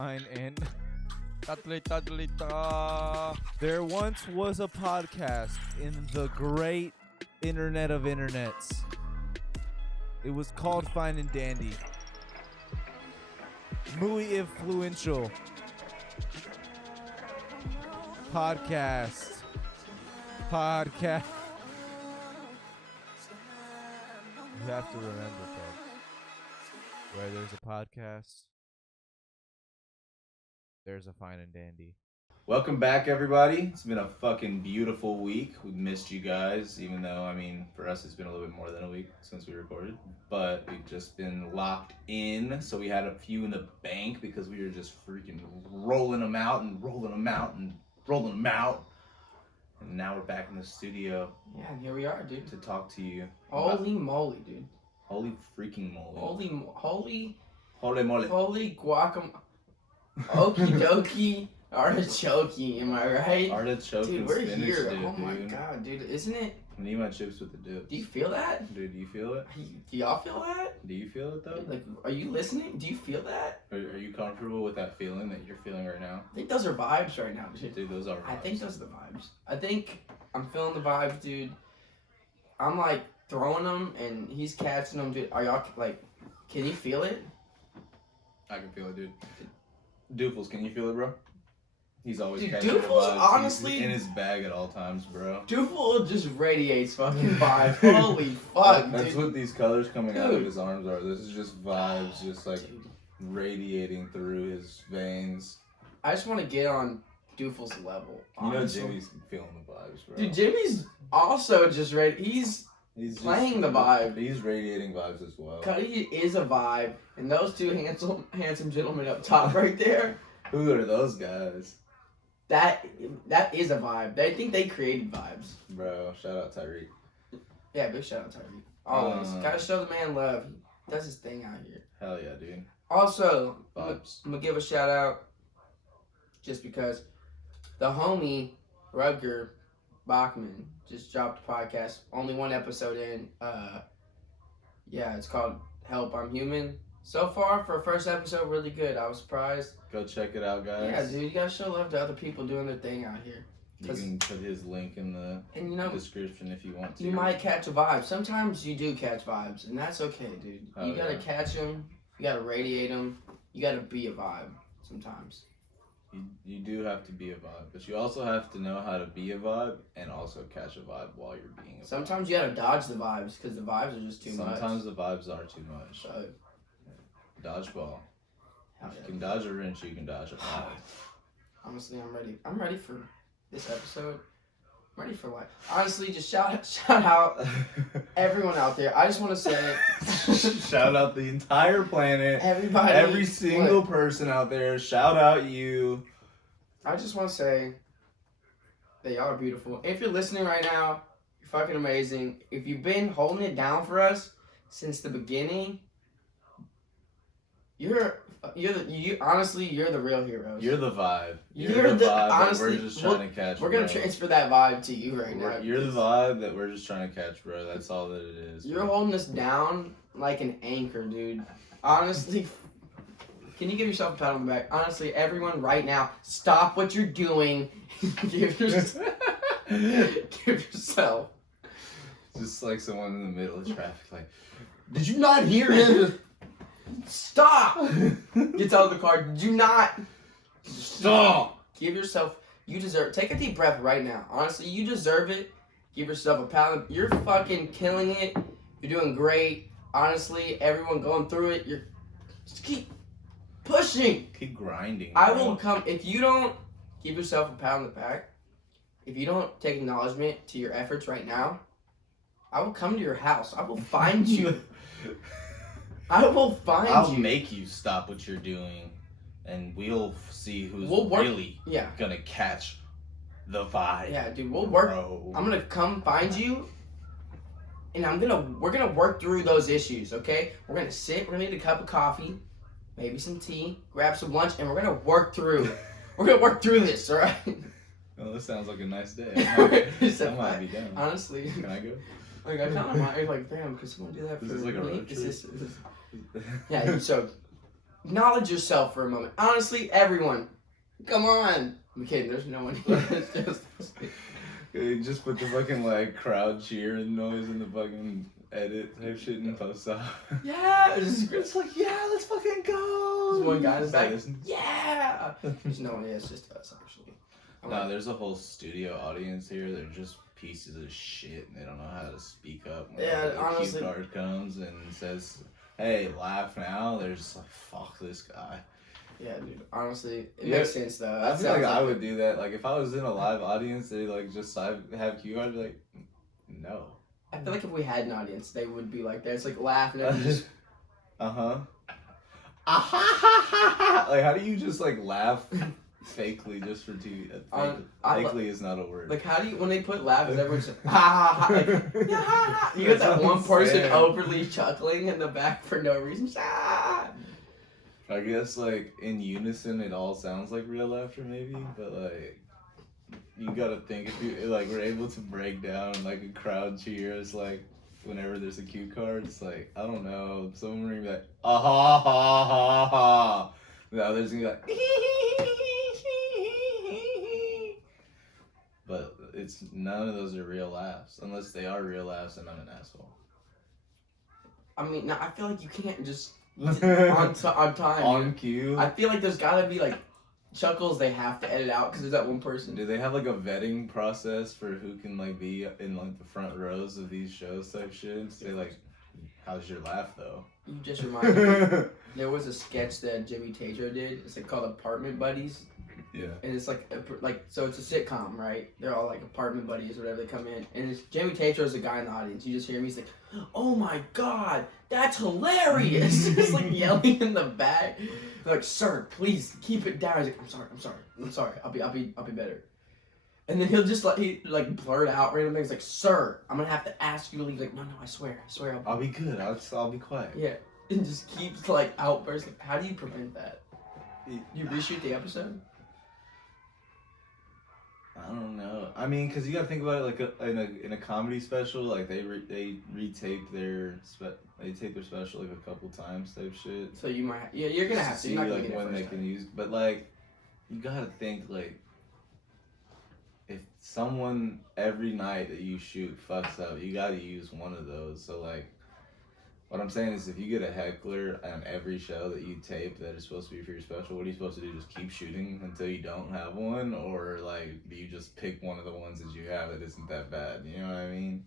And there once was a podcast in the great internet of internets. It was called Fine and Dandy. Muy influential podcast. You have to remember, folks, where there's a podcast, there's a Fine and Dandy. Welcome back, everybody. It's been a fucking beautiful week. We've missed you guys, even though, for us, it's been a little bit more than a week since we recorded. But we've just been locked in, so we had a few in the bank because we were just freaking rolling them out. And now we're back in the studio. Yeah, and here we are, dude. To talk to you. Holy moly, dude. Holy freaking moly. Holy moly. Holy guacamole. Okie dokie. Artichoke, am I right? Artichoke dude, and we're spinach here. dip, Oh my dude. god, dude, isn't it? I need my chips with the dip. Do you feel that? Dude, do you feel it? Do y'all feel that? Do you feel it, though? Like, are you listening? Do you feel that? Are you comfortable with that feeling that you're feeling right now? I think those are vibes right now, dude. Dude, those are vibes. I think those are the vibes. I think I'm feeling the vibes, dude. I'm like throwing them and he's catching them, dude. Are y'all like, can you feel it? I can feel it, dude. Doofles, can you feel it, bro? He's always Dude, catching the Doofles, vibes. honestly- He's in his bag at all times, bro. Doofle just radiates fucking vibes. Holy fuck, That's dude. what these colors coming out of Dude. his arms are. This is just vibes, just like Dude. radiating through his veins. I just want to get on Doofle's level. You know honestly. Jimmy's feeling the vibes, bro. Dude, Jimmy's also just ready. He's He's playing the vibe. He's radiating vibes as well. Cuddy is a vibe, and those two handsome gentlemen up top right there. Who are those guys? That is a vibe. I think they created vibes. Bro, shout out Tyreek. Yeah, big shout out to Tyreek. Always gotta show the man love. He does his thing out here. Hell yeah, dude. Also, Vibes. I'm gonna give a shout out just because the homie Rutger Bachman just dropped a podcast. Only one episode in. Yeah, it's called Help I'm Human. So far, for a first episode, really good. I was surprised. Go check it out, guys. Yeah, dude, you gotta show love to other people doing their thing out here. You can put his link in the And you know, description if you want to. you might catch a vibe. Sometimes you do catch vibes, and that's okay, dude. Oh, You gotta yeah. catch them. You gotta radiate them. You gotta be a vibe sometimes. You do have to be a vibe, but you also have to know how to be a vibe and also catch a vibe while you're being a vibe. Sometimes you gotta dodge the vibes because the vibes are just too much. Sometimes the vibes are too much. So, Dodgeball. hell If yeah. you can dodge a wrench, you can dodge a vibe. Honestly, I'm ready. I'm ready for this episode. I'm ready for life. Honestly, just shout out everyone out there. I just want to say, Shout out the entire planet. everybody, Every single look, person out there. Shout out you. I just want to say that y'all are beautiful. If you're listening right now, you're fucking amazing. If you've been holding it down for us since the beginning, honestly, you're the real heroes. You're the vibe. You're the- vibe honestly, that we're just trying to catch. We're gonna bro. transfer that vibe to you right now. You're the vibe that we're just trying to catch, bro. That's all that it is. You're bro. holding us down like an anchor, dude. Honestly, can you give yourself a pat on the back? Honestly, everyone right now, stop what you're doing. give yourself. Just like someone in the middle of traffic, like, did you not hear him? Stop! Gets out of the car. Do not Stop! give yourself. You deserve. Take a deep breath right now. Honestly, you deserve it. Give yourself a pat. You're fucking killing it. You're doing great. Honestly, everyone going through it. You're just keep pushing. Keep grinding. I bro. will come if you don't give yourself a pat on the back. If you don't take acknowledgement to your efforts right now, I will come to your house. I will find you. I will find I'll you. make you stop what you're doing, and we'll see who's We'll work- really Yeah. gonna catch the vibe. Yeah, dude, we'll work. Bro. I'm gonna come find you, and we're gonna work through those issues. Okay, we're gonna sit. We're gonna need a cup of coffee, maybe some tea, grab some lunch, and we're gonna work through. We're gonna work through this. All right. Well, this sounds like a nice day. It's I a might vibe. be down. Honestly, Can I go? like I kind of might like, damn, could someone do that for Is this like a me? road Is trip? this- Yeah. So acknowledge yourself for a moment. Honestly, everyone, come on. I'm kidding. There's no one here. It's just. You just put the fucking like crowd cheer and noise in the fucking edit type shit and post up. Yeah, It's like, yeah, let's fucking go. There's one guy in the back. Like, Yeah. There's no one. Yeah, it's just us actually. no, there's a whole studio audience here. They're just pieces of shit and they don't know how to speak up. When the honestly. cue card comes and says, "Hey, laugh now." They're just like, "Fuck this guy." Yeah, dude. Honestly, it makes sense though. I feel like I would do that. Like if I was in a live audience, they like just have cue card. I'd be like, no. I feel like if we had an audience, they would be like that. It's like laughing and just. Like how do you just like laugh fakely just for TV? Fakely is not a word. Like how do you when they put laugh? Is everyone just ha ha ha? Like, yeah, ha, ha. You get that one person overly chuckling in the back for no reason. Ah. I guess like in unison it all sounds like real laughter maybe, but like you gotta think if you like we're able to break down like a crowd cheer, it's like whenever there's a cue card, it's like I don't know, someone will be like ah ha ha ha ha. The others gonna be like but it's none of those are real laughs. Unless they are real laughs and I'm an asshole. I mean, no, I feel like you can't just on time. On cue. I feel like there's gotta be like chuckles they have to edit out because there's that one person. Do they have like a vetting process for who can like be in like the front rows of these shows type shit? Say like, how's your laugh though? You just reminded me. There was a sketch that Jimmy Tatro did. It's like called Apartment Buddies. Yeah. And it's like so it's a sitcom, right? They're all like apartment buddies or whatever. They come in and it's Jimmy Tatro's the guy in the audience. You just hear him. He's like, "Oh my god, that's hilarious!" Just like yelling in the back. They're like, "Sir, please keep it down." He's like, I'm sorry. I'll be better." And then he'll just he blurt out random things like, "Sir, I'm gonna have to ask you to leave." Like, no, I swear, I'll be good. I'll be quiet. Yeah, and just keeps like outbursts. Like, how do you prevent that? You reshoot the episode? I don't know. I mean, cause you gotta think about it like in a comedy special, like they retape their special like a couple times type shit. So you might, you're gonna have to see like when they can use, but like you gotta think like if someone every night that you shoot fucks up, you gotta use one of those. So like. What I'm saying is if you get a heckler on every show that you tape that is supposed to be for your special, what are you supposed to do? Just keep shooting until you don't have one? Or like do you just pick one of the ones that you have that isn't that bad? You know what I mean?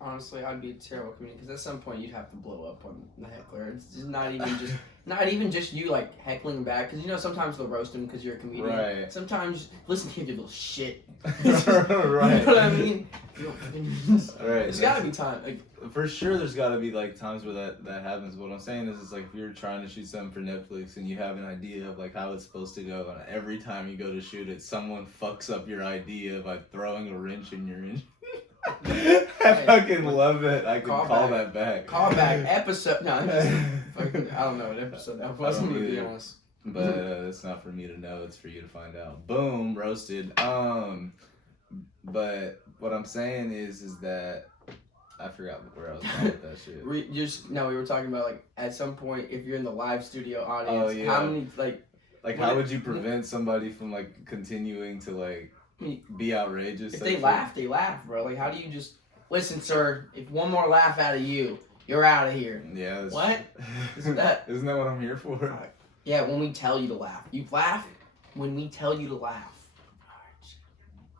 Honestly, I'd be a terrible comedian because at some point you'd have to blow up on the heckler. It's just not even just you like heckling back because you know sometimes they'll roast him because you're a comedian. Right. Sometimes listen here, you little shit. Right. You know what I mean? Right. There's gotta be time. Like, for sure, there's gotta be like times where that happens. What I'm saying is, it's like if you're trying to shoot something for Netflix and you have an idea of like how it's supposed to go, and every time you go to shoot it, someone fucks up your idea by throwing a wrench in your engine. I fucking love it. I can call that back. Call back episode. No, I don't know what episode that was. To be honest. But it's not for me to know. It's for you to find out. Boom, roasted. But what I'm saying is that I forgot where I was going with that shit. We were talking about like at some point if you're in the live studio audience, how many like how would you prevent somebody from like continuing to like be outrageous? If they laugh, bro. Like how do you just listen, sir? If one more laugh out of you, you're out of here. Yeah. What? Isn't that what I'm here for? Yeah, when we tell you to laugh. You laugh when we tell you to laugh.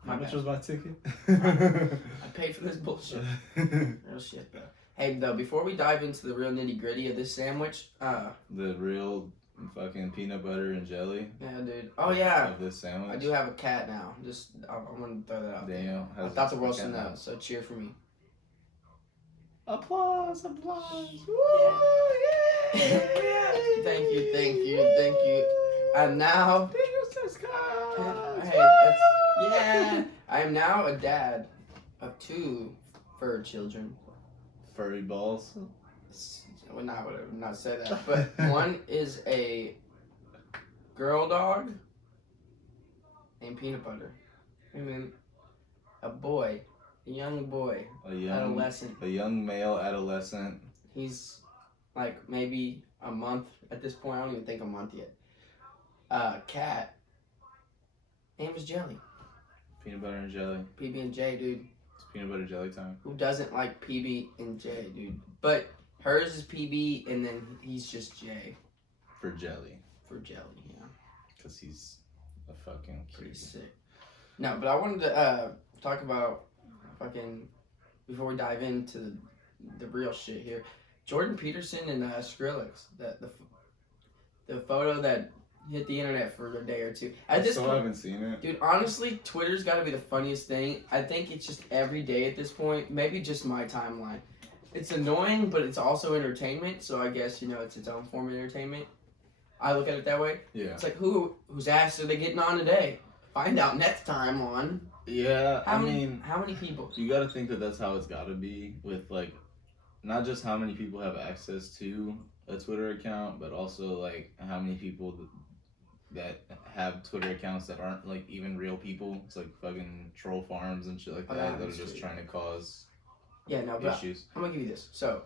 How much was my ticket? I paid for this bullshit. Real shit, bro. Hey, though, before we dive into the real nitty gritty of this sandwich, the real fucking peanut butter and jelly. Yeah, dude. Oh yeah. Of this sandwich. I do have a cat now. I'm gonna throw that out. Daniel. I thought the world should know. So cheer for me. Applause! Woo! Yeah. Thank you. And now. I am now a dad of 2 fur children. Furry balls? I would not say that. But one is a girl dog named Peanut Butter. I mean, a young boy, adolescent. A young male adolescent. He's like maybe a month at this point. I don't even think a month yet. Cat. Name was Jelly. Peanut butter and jelly. PB and J, dude. It's peanut butter jelly time. Who doesn't like PB and J, dude? But hers is PB, and then he's just J. For jelly. For jelly, yeah. Because he's a fucking Pretty cutie. sick. No, but I wanted to talk about fucking, before we dive into the real shit here, Jordan Peterson and Skrillex. The photo that hit the internet for a day or two. I still haven't seen it. Dude, honestly, Twitter's got to be the funniest thing. I think it's just every day at this point. Maybe just my timeline. It's annoying, but it's also entertainment. So I guess, it's its own form of entertainment. I look at it that way. Yeah. It's like, whose ass are they getting on today? Find out next time on. Yeah, How many people? You gotta think that that's how it's gotta be with, like, not just how many people have access to a Twitter account, but also, like, how many people that have Twitter accounts that aren't, like, even real people. It's like fucking troll farms and shit like that that are just trying to cause issues. I'm gonna give you this. So,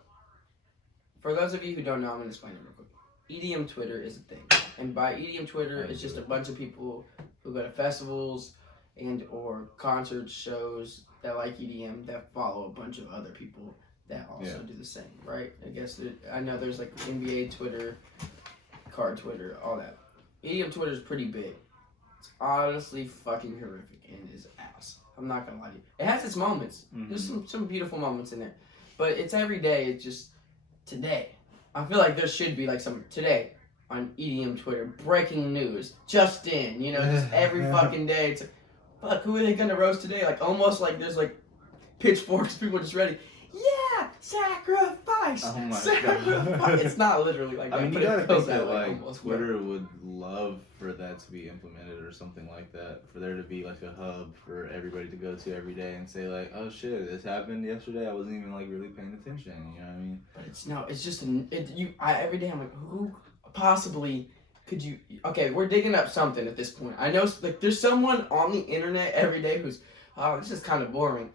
for those of you who don't know, I'm gonna explain it real quick. EDM Twitter is a thing, and by EDM Twitter, it's just a bunch of people who go to festivals and or concert shows that like EDM that follow a bunch of other people that also do the same, right? I guess I know there's like NBA Twitter, card Twitter, all that. EDM Twitter is pretty big. It's honestly fucking horrific and is ass. I'm not gonna lie to you. It has its moments. Mm-hmm. There's some beautiful moments in there, but it's every day. It's just today. I feel like there should be like some today on EDM Twitter breaking news just in. Just every fucking day. It's like, fuck, who are they gonna roast today? Like almost like there's like pitchforks. People just ready. Yeah, sacrifice. Oh my sacrifice. God. It's not literally like that. I mean, you but gotta it feels think that way, like Twitter would love for that to be implemented or something like that. For there to be like a hub for everybody to go to every day and say like, oh shit, this happened yesterday. I wasn't even like really paying attention. You know what I mean? But it's just every day I'm like, who possibly could you? Okay, we're digging up something at this point. I know like there's someone on the internet every day who's, oh, this is kind of boring.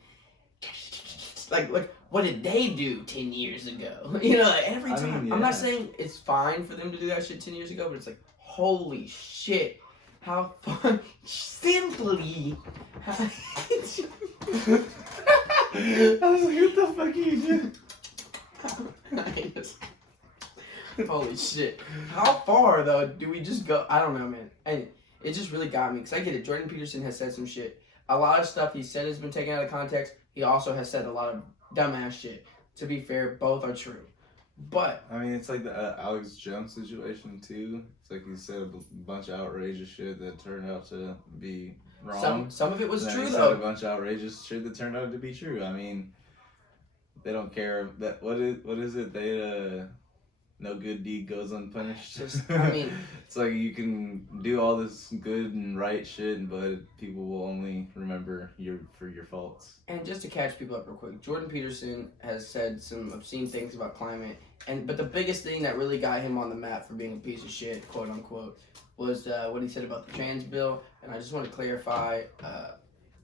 Like what did they do 10 years ago? Like every time. I mean, yeah. I'm not saying it's fine for them to do that shit 10 years ago, but it's like, holy shit, how fun, simply. I was like, what the fuck are you doing? Holy shit. How far, though, do we just go? I don't know, man. And it just really got me, because I get it. Jordan Peterson has said some shit. A lot of stuff he said has been taken out of context. He also has said a lot of dumbass shit. To be fair, both are true. But I mean, it's like the Alex Jones situation, too. It's like he said a bunch of outrageous shit that turned out to be wrong. Some of it was true, he though. said a bunch of outrageous shit that turned out to be true. I mean, they don't care. That what is it? They no good deed goes unpunished. I mean, it's like you can do all this good and right shit, but people will only remember your faults. And just to catch people up real quick, Jordan Peterson has said some obscene things about climate, but the biggest thing that really got him on the map for being a piece of shit, quote unquote, was what he said about the trans bill. And I just want to clarify,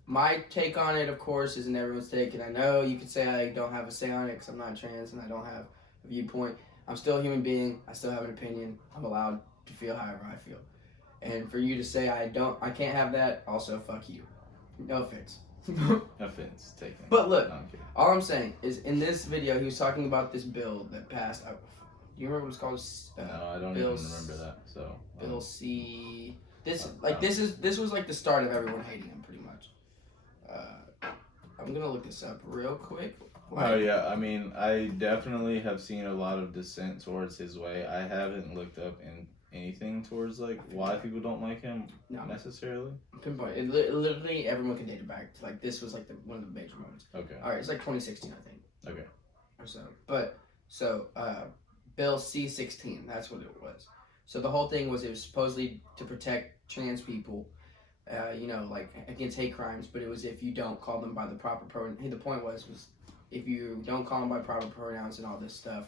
my take on it, of course, isn't everyone's take, and I know you could say I don't have a say on it because I'm not trans and I don't have a viewpoint. I'm still a human being. I still have an opinion. I'm allowed to feel however I feel. And for you to say I can't have that, also fuck you. No offense. Offense taken. But look, all I'm saying is in this video, he was talking about this bill that passed. Do you remember what it's called? No, I don't even remember that. So Bill C. This was like the start of everyone hating him, pretty much. I'm gonna look this up real quick. Oh yeah, I mean, I definitely have seen a lot of dissent towards his way. I haven't looked up anything towards like why people don't like him necessarily. Pinpoint. Literally, everyone can date it back to like this was like one of the major moments. Okay. All right, it's like 2016, I think. Okay. Or so, but Bill C-16, that's what it was. So the whole thing was it was supposedly to protect trans people. Like against hate crimes, but it was if you don't call them by the proper pronoun. The point was if you don't call them by proper pronouns and all this stuff,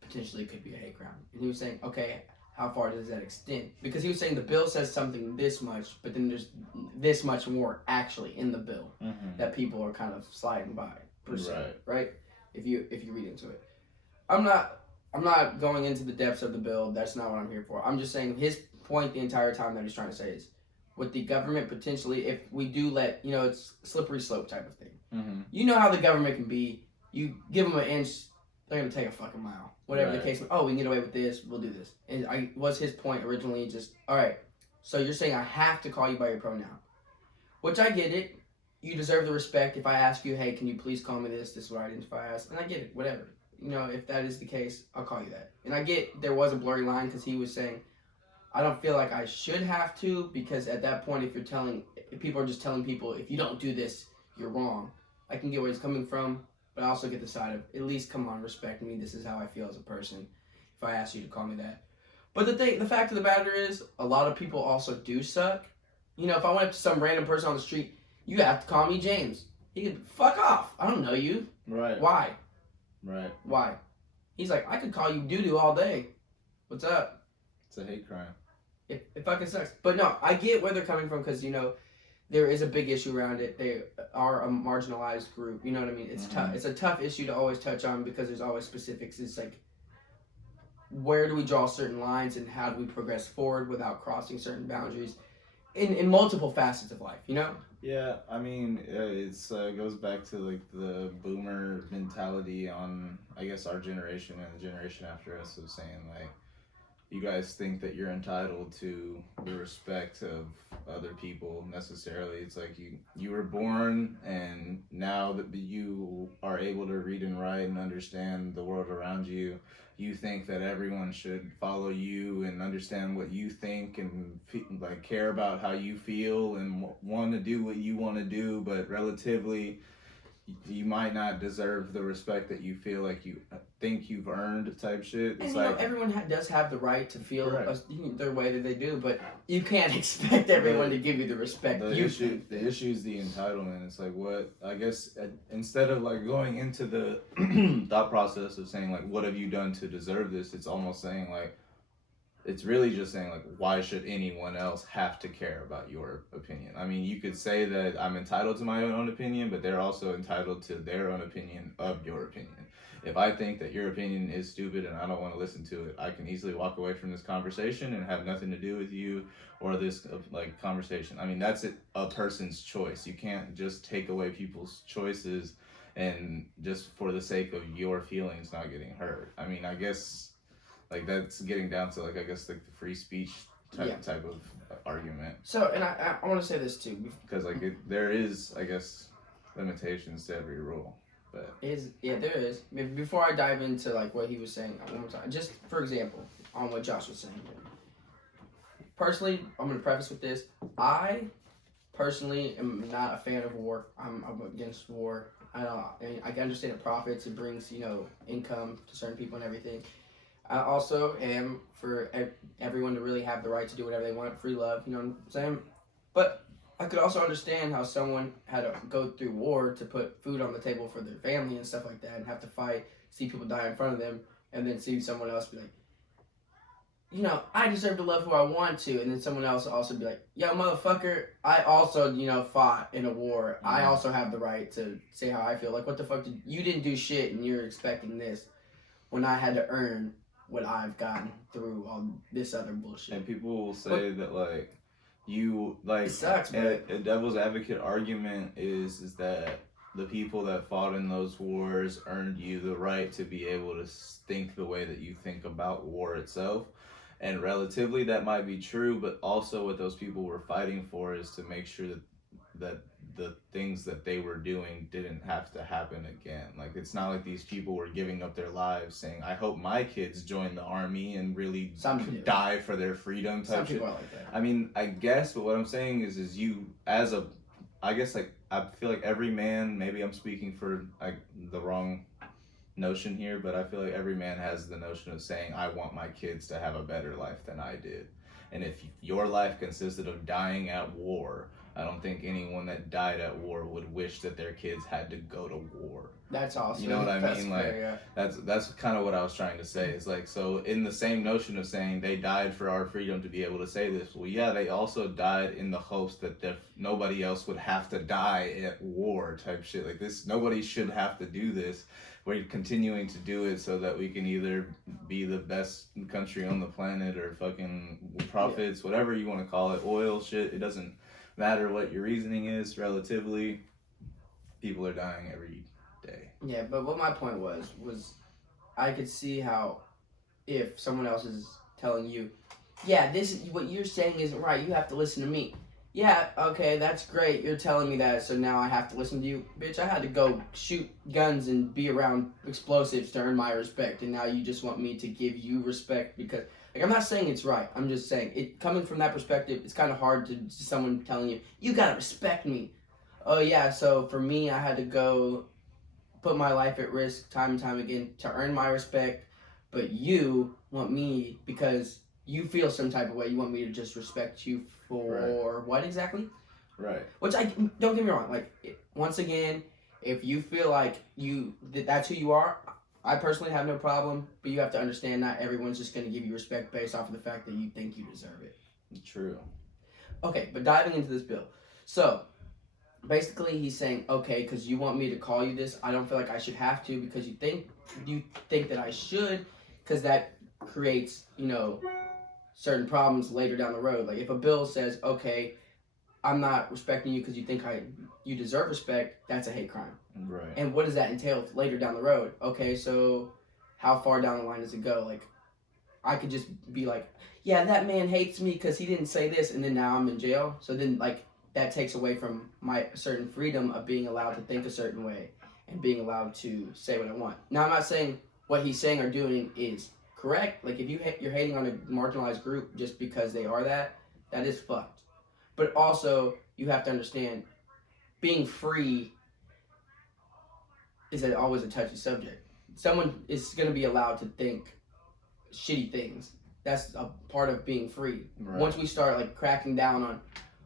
potentially it could be a hate crime. And he was saying, okay, how far does that extend? Because he was saying the bill says something this much, but then there's this much more actually in the bill that people are kind of sliding by, per se, right? If you read into it. I'm not I'm not going into the depths of the bill. That's not what I'm here for. I'm just saying his point the entire time that he's trying to say is, with the government potentially, if we do let, it's slippery slope type of thing. Mm-hmm. You know how the government can be. You give them an inch, they're going to take a fucking mile. Whatever the case. Oh, we can get away with this. We'll do this. And was his point originally just, all right, so you're saying I have to call you by your pronoun. Which I get it. You deserve the respect. If I ask you, hey, can you please call me this? This is what I identify as. And I get it. Whatever. If that is the case, I'll call you that. And I get there was a blurry line because he was saying, I don't feel like I should have to, because at that point, if people are just telling people, if you don't do this, you're wrong. I can get where he's coming from, but I also get the side of, at least come on, respect me. This is how I feel as a person. If I ask you to call me that. But the fact of the matter is, a lot of people also do suck. If I went up to some random person on the street, you have to call me James. He could fuck off. I don't know you. Right. Why? Right. Why? He's like, I could call you doo-doo all day. What's up? It's a hate crime. It fucking sucks. But no, I get where they're coming from because, there is a big issue around it. They are a marginalized group. You know what I mean? It's tough. It's a tough issue to always touch on because there's always specifics. It's like, where do we draw certain lines and how do we progress forward without crossing certain boundaries in multiple facets of life, Yeah, I mean, it goes back to like the boomer mentality on, I guess, our generation and the generation after us of saying like, you guys think that you're entitled to the respect of other people necessarily. It's like you were born, and now that you are able to read and write and understand the world around you, you think that everyone should follow you and understand what you think and like care about how you feel and want to do what you want to do, but relatively you might not deserve the respect that you feel like you think you've earned type shit. It's and everyone does have the right to feel their way that they do, but you can't expect everyone to give you the respect the issue is the entitlement. It's like, what, I guess, instead of like going into the thought process of saying like, what have you done to deserve this, it's almost saying like, it's really just saying like, why should anyone else have to care about your opinion? I mean, you could say that I'm entitled to my own opinion, but they're also entitled to their own opinion of your opinion. If I think that your opinion is stupid and I don't want to listen to it, I can easily walk away from this conversation and have nothing to do with you or this like conversation. I mean, that's a person's choice. You can't just take away people's choices and just for the sake of your feelings not getting hurt. I mean, I guess like that's getting down to like, I guess like the free speech type of argument. So, and I want to say this too, because like there is, I guess, limitations to every rule. But there is. Before I dive into like what he was saying one more time, just for example, on what Josh was saying. Personally, I'm gonna preface with this: I personally am not a fan of war. I'm against war. I understand it profits. It brings income to certain people and everything. I also am for everyone to really have the right to do whatever they want, free love. You know what I'm saying? But I could also understand how someone had to go through war to put food on the table for their family and stuff like that, and have to fight, see people die in front of them, and then see someone else be like, I deserve to love who I want to, and then someone else also be like, yo, motherfucker, I also, fought in a war. I also have the right to say how I feel. Like, what the fuck you didn't do shit, and you're expecting this when I had to earn what I've gotten through all this other bullshit. And people will say that like, you like, it sucks, man. A devil's advocate argument is that the people that fought in those wars earned you the right to be able to think the way that you think about war itself. And relatively that might be true, but also what those people were fighting for is to make sure that the things that they were doing didn't have to happen again. Like, it's not like these people were giving up their lives saying, I hope my kids join the army and really die for their freedom type shit. People are like that. I mean, I guess, but what I'm saying is you as a, I guess, like, I feel like every man, maybe I'm speaking for like the wrong notion here, but I feel like every man has the notion of saying, I want my kids to have a better life than I did. And if your life consisted of dying at war, I don't think anyone that died at war would wish that their kids had to go to war. That's awesome. You know what I mean? Like, fair, yeah. That's kind of what I was trying to say. Is like, so in the same notion of saying they died for our freedom to be able to say this, well, yeah, they also died in the hopes that nobody else would have to die at war type shit. Like this, nobody should have to do this. we're continuing to do it so that we can either be the best country on the planet or fucking profits, whatever you want to call it, oil shit. It doesn't matter what your reasoning is. Relatively, people are dying every day. Yeah, but what my point was I could see how if someone else is telling you, yeah, this is what you're saying isn't right, you have to listen to me. Yeah, okay, that's great. You're telling me that, so now I have to listen to you. Bitch, I had to go shoot guns and be around explosives to earn my respect, and now you just want me to give you respect because, like, I'm not saying it's right. I'm just saying, it coming from that perspective, it's kind of hard to someone telling you, you gotta respect me. Oh, yeah, so for me, I had to go put my life at risk time and time again to earn my respect, but you want me because you feel some type of way. You want me to just respect you for what exactly? Right. Which don't get me wrong. Like, once again, if you feel like that's who you are, I personally have no problem. But you have to understand, not everyone's just going to give you respect based off of the fact that you think you deserve it. True. Okay, but diving into this bill, so basically he's saying, okay, because you want me to call you this, I don't feel like I should have to because you think that I should, because that creates, certain problems later down the road. Like if a bill says, okay, I'm not respecting you because you think you deserve respect, that's a hate crime. Right. And what does that entail later down the road? Okay, so how far down the line does it go? Like I could just be like, yeah, that man hates me because he didn't say this, and then now I'm in jail. So then like that takes away from my certain freedom of being allowed to think a certain way and being allowed to say what I want. Now I'm not saying what he's saying or doing is correct. Like if you're hating on a marginalized group just because they are that is fucked. But also you have to understand, being free is always a touchy subject. Someone is going to be allowed to think shitty things. That's a part of being free. Right. Once we start like cracking down on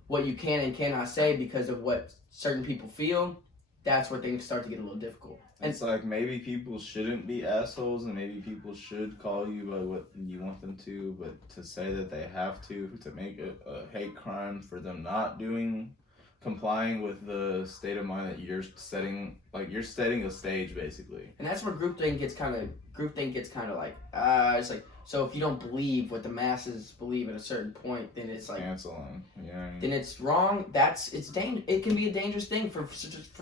what you can and cannot say because of what certain people feel, that's where things start to get a little difficult. It's like maybe people shouldn't be assholes and maybe people should call you by what you want them to, but to say that they have to make a hate crime for them not complying with the state of mind that you're setting a stage basically. And that's where groupthink gets kind of like, it's like, so if you don't believe what the masses believe at a certain point, then it's like cancel them. Yeah. Then it's wrong. It can be a dangerous thing for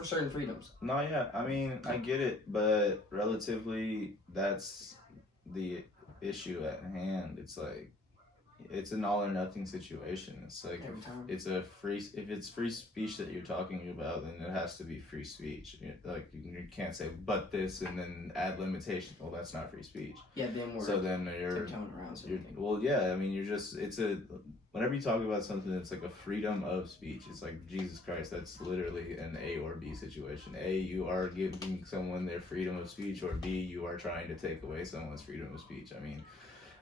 certain freedoms. No, yeah. I mean, I get it, but relatively, that's the issue at hand. It's like it's an all or nothing situation. It's like if it's free speech that you're talking about, then it has to be free speech. Like you can't say but this and then add limitations. Well, that's not free speech. Yeah, then we're you're tiptoeing around. Well, yeah. I mean, whenever you talk about something that's like a freedom of speech, it's like Jesus Christ. That's literally an A or B situation. A, you are giving someone their freedom of speech, or B, you are trying to take away someone's freedom of speech. I mean,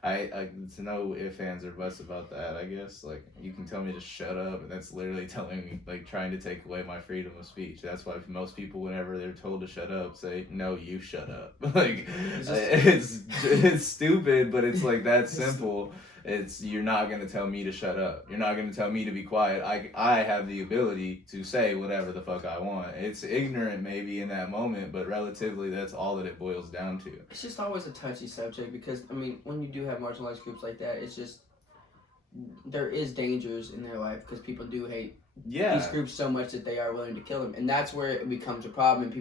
it's no ifs, ands, or buts about that, I guess. Like, you can tell me to shut up, and that's literally telling me, like, trying to take away my freedom of speech. That's why most people, whenever they're told to shut up, say, no, you shut up. Like, it's stupid, but it's, like, that simple. You're not going to tell me to shut up. You're not going to tell me to be quiet. I have the ability to say whatever the fuck I want. It's ignorant maybe in that moment, but relatively that's all that it boils down to. It's just always a touchy subject because, I mean, when you do have marginalized groups like that, it's just, there is dangers in their life because people do hate these groups so much that they are willing to kill them. And that's where it becomes a problem, and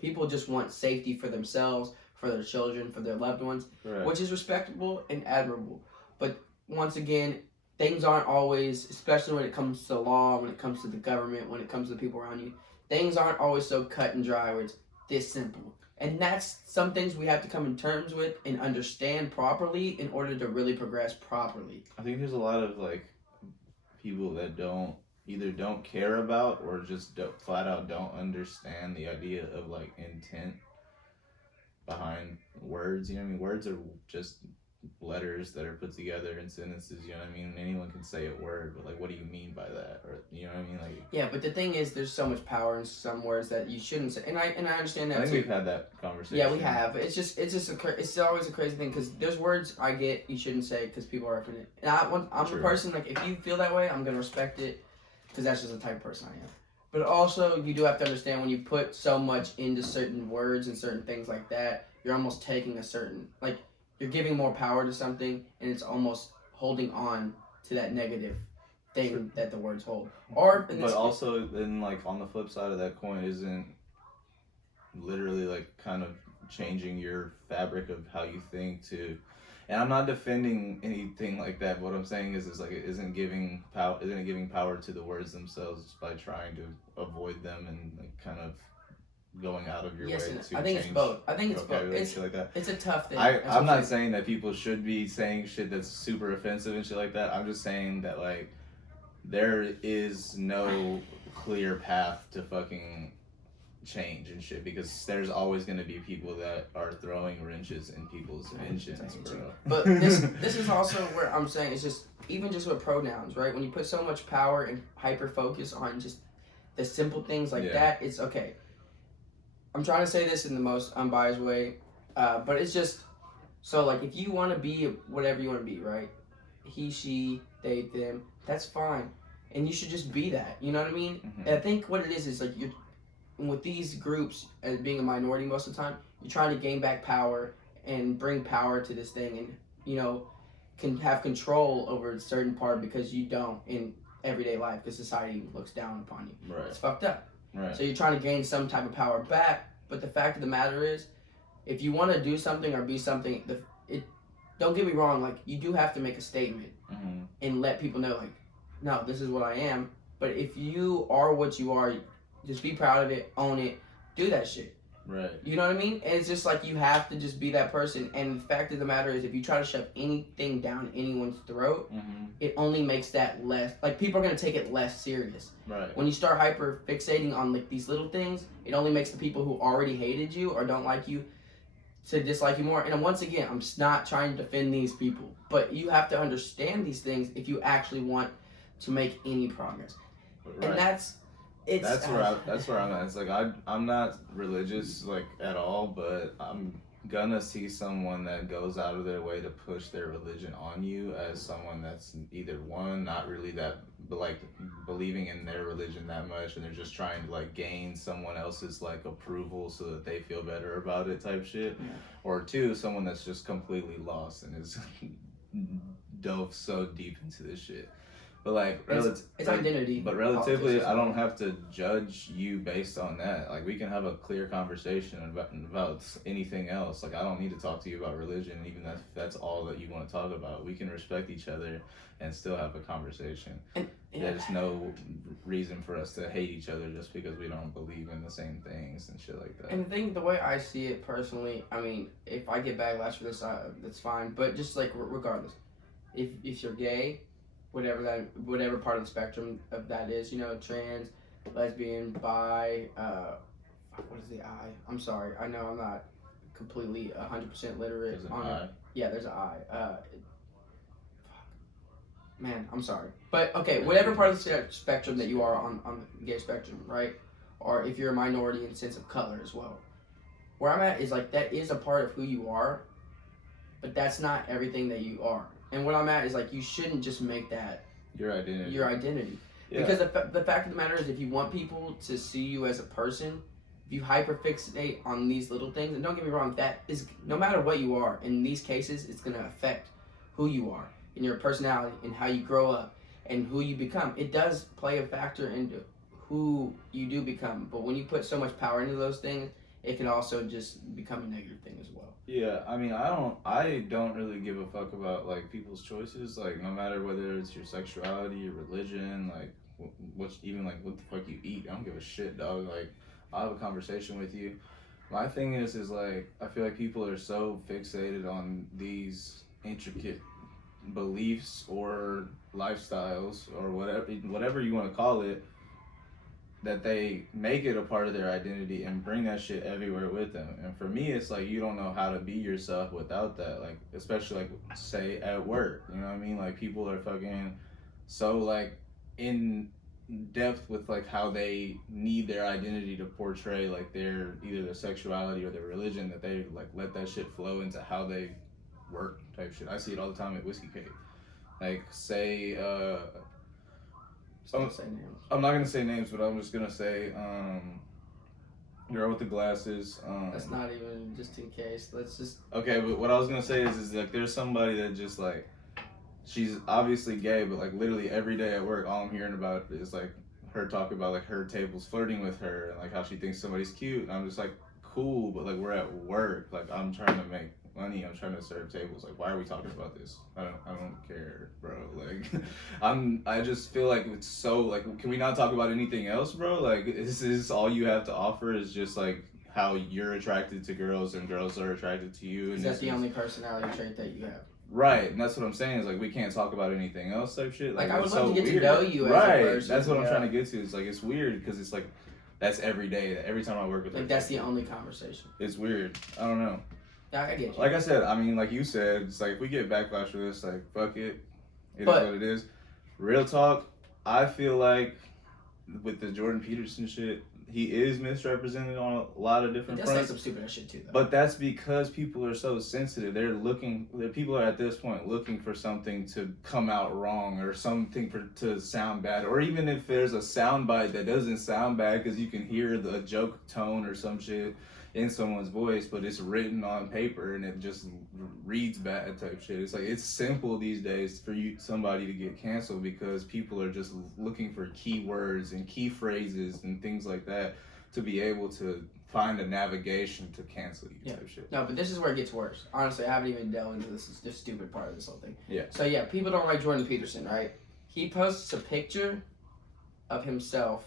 people just want safety for themselves, for their children, for their loved ones, which is respectable and admirable. But once again, things aren't always, especially when it comes to law, when it comes to the government, when it comes to the people around you, things aren't always so cut and dry where it's this simple. And that's some things we have to come in terms with and understand properly in order to really progress properly. I think there's a lot of like people that either don't care about or just flat out don't understand the idea of like intent behind words. You know what I mean? Words are just letters that are put together in sentences, you know what I mean? Anyone can say a word, but like, what do you mean by that? Or you know what I mean? Like, yeah, but the thing is, there's so much power in some words that you shouldn't say, and I understand that. I think we've had that conversation. Yeah, we have. It's always a crazy thing because there's words I get you shouldn't say because people are offended. And I'm a person, like, if you feel that way, I'm gonna respect it because that's just the type of person I am. But also, you do have to understand when you put so much into certain words and certain things like that, you're almost taking a certain, like, you're giving more power to something, and it's almost holding on to that negative thing that the words hold. Or, but also, then, like, on the flip side of that coin, isn't literally, like, kind of changing your fabric of how you think to. And I'm not defending anything like that. What I'm saying is like, it isn't giving power to the words themselves by trying to avoid them and, like, kind of going out of your way to I think change it's both. I think it's both. vocabulary, shit like that. It's a tough thing. I'm not saying that people should be saying shit that's super offensive and shit like that. I'm just saying that, like, there is no clear path to fucking change and shit, because there's always going to be people that are throwing wrenches in people's engines, bro. But this is also where I'm saying it's just, even just with pronouns, right? When you put so much power and hyper focus on just the simple things like that, it's okay. I'm trying to say this in the most unbiased way, but it's just, so, like, if you want to be whatever you want to be, right? He, she, they, them, that's fine. And you should just be that, you know what I mean? Mm-hmm. And I think what it is like, you're, with these groups, as being a minority most of the time, you're trying to gain back power and bring power to this thing, and, you know, can have control over a certain part because you don't in everyday life, because society looks down upon you. Right. It's fucked up. Right. So you're trying to gain some type of power back, but the fact of the matter is, if you want to do something or be something, don't get me wrong, like, you do have to make a statement and let people know, like, no, this is what I am. But if you are what you are, just be proud of it, own it, do that shit. Right. You know what I mean? And it's just like, you have to just be that person. And the fact of the matter is, if you try to shove anything down anyone's throat, it only makes that less, like, people are going to take it less serious. Right. When you start hyper fixating on, like, these little things, it only makes the people who already hated you or don't like you to dislike you more. And once again, I'm not trying to defend these people, but you have to understand these things if you actually want to make any progress. Right. And that's where I'm at. It's like, I'm not religious, like, at all, but I'm gonna see someone that goes out of their way to push their religion on you as someone that's either, one, not really that, like, believing in their religion that much, and they're just trying to, like, gain someone else's, like, approval so that they feel better about it type shit. Yeah. Or two, someone that's just completely lost and is dove so deep into this shit. But, like, it's identity. But relatively, I don't have to judge you based on that. Like, we can have a clear conversation about anything else. Like, I don't need to talk to you about religion, even if that's all that you want to talk about. We can respect each other and still have a conversation. There's no reason for us to hate each other just because we don't believe in the same things and shit like that. And the way I see it personally, I mean, if I get backlash for this, that's fine. But just, like, regardless, if you're gay, whatever part of the spectrum of that is, you know, trans, lesbian, bi, what is the I? I'm sorry, I know I'm not completely 100% literate. There's an I. Yeah, there's an I. Man, I'm sorry. But, okay, whatever part of the spectrum that you are on the gay spectrum, right? Or if you're a minority in the sense of color as well. Where I'm at is, like, that is a part of who you are, but that's not everything that you are. And what I'm at is, like, you shouldn't just make that your identity. Yeah. Because the fact of the matter is, if you want people to see you as a person, if you hyperfixate on these little things, and don't get me wrong, that is, no matter what you are, in these cases, it's going to affect who you are and your personality and how you grow up and who you become. It does play a factor into who you do become. But when you put so much power into those things, it can also just become a negative thing as well. Yeah, I mean, I don't really give a fuck about, like, people's choices, like, no matter whether it's your sexuality, your religion, like, what the fuck you eat. I don't give a shit, dog. Like, I'll have a conversation with you. My thing is like, I feel like people are so fixated on these intricate beliefs or lifestyles or whatever you want to call it, that they make it a part of their identity and bring that shit everywhere with them. And for me, it's like, you don't know how to be yourself without that. Like, especially, like, say at work, you know what I mean? Like, people are fucking so, like, in depth with, like, how they need their identity to portray, like, either their sexuality or their religion, that they, like, let that shit flow into how they work type shit. I see it all the time at Whiskey Cake. Like, say Just don't say names. I'm not gonna say names, but I'm just gonna say girl with the glasses. That's not even just in case. Let's just. Okay, but what I was gonna say is like there's somebody that just like she's obviously gay, but like literally every day at work, all I'm hearing about is like her talk about like her tables flirting with her and like how she thinks somebody's cute. And I'm just like, cool, but like we're at work. Like I'm trying to make money. I'm trying to serve tables. Like why are we talking about this? I don't care, bro. Like I just feel like it's so like can we not talk about anything else, bro? Like this is all you have to offer is just like how you're attracted to girls and girls are attracted to you. And Is that the only personality trait that you have? Right, and that's what I'm saying is like we can't talk about anything else type shit. Like I would it's love so to get weird. to know you as right. a person. That's what I'm trying to get to. It's like it's weird because it's like that's every day. Every time I work with her. Like that's the only conversation. It's weird. I don't know. I get you. Like I said, I mean, like you said, it's like if we get backlash for this, like fuck it. It is what it is. Real talk. I feel like with the Jordan Peterson shit, he is misrepresented on a lot of different fronts. That's some stupid ass shit too, though. But that's because people are so sensitive. People are at this point looking for something to come out wrong or something to sound bad. Or even if there's a soundbite that doesn't sound bad because you can hear the joke tone or some shit in someone's voice, but it's written on paper and it just reads bad type shit. It's like it's simple these days for somebody to get canceled because people are just looking for keywords and key phrases and things like that to be able to find a navigation to cancel you type shit. No, but this is where it gets worse. Honestly, I haven't even delved into this stupid part of this whole thing. Yeah. So yeah, people don't like Jordan Peterson, right? He posts a picture of himself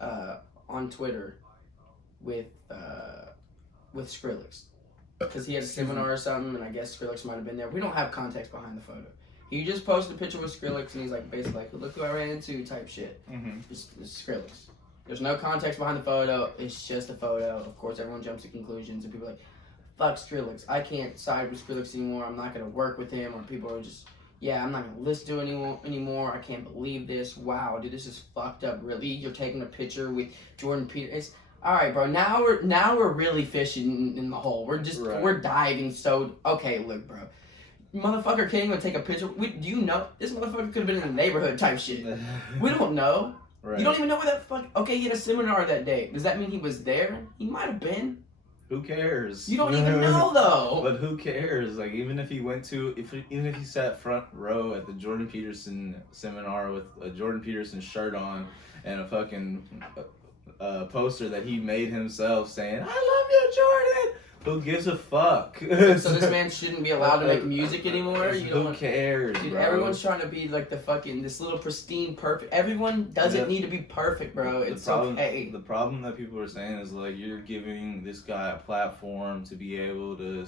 on Twitter with Skrillex because he had a seminar or something, and I guess Skrillex might have been there. We don't have context behind the photo. He just posted a picture with Skrillex, and he's like basically like, "Look who I ran into," type shit. Mm-hmm. It's Skrillex. There's no context behind the photo. It's just a photo. Of course, everyone jumps to conclusions, and people are like, "Fuck Skrillex. I can't side with Skrillex anymore. I'm not gonna work with him." Or people are just, "Yeah, I'm not gonna listen to him anymore. I can't believe this. Wow, dude, this is fucked up. Really, you're taking a picture with Jordan Peterson." It's all right, bro. Now we're really fishing in the hole. We're diving. So okay, look, bro. Motherfucker can't even take a picture. Do you know this motherfucker could have been in the neighborhood type shit? We don't know. Right. You don't even know where that fuck. Okay, he had a seminar that day. Does that mean he was there? He might have been. Who cares? You don't even know though. But who cares? Like even if he sat front row at the Jordan Peterson seminar with a Jordan Peterson shirt on and a fucking poster that he made himself saying, "I love you, Jordan." Who gives a fuck? So this man shouldn't be allowed to make music anymore? Who cares, dude, bro? Everyone's trying to be like the fucking, this little pristine, perfect. Everyone doesn't need to be perfect, bro. It's okay. The problem that people are saying is like, you're giving this guy a platform to be able to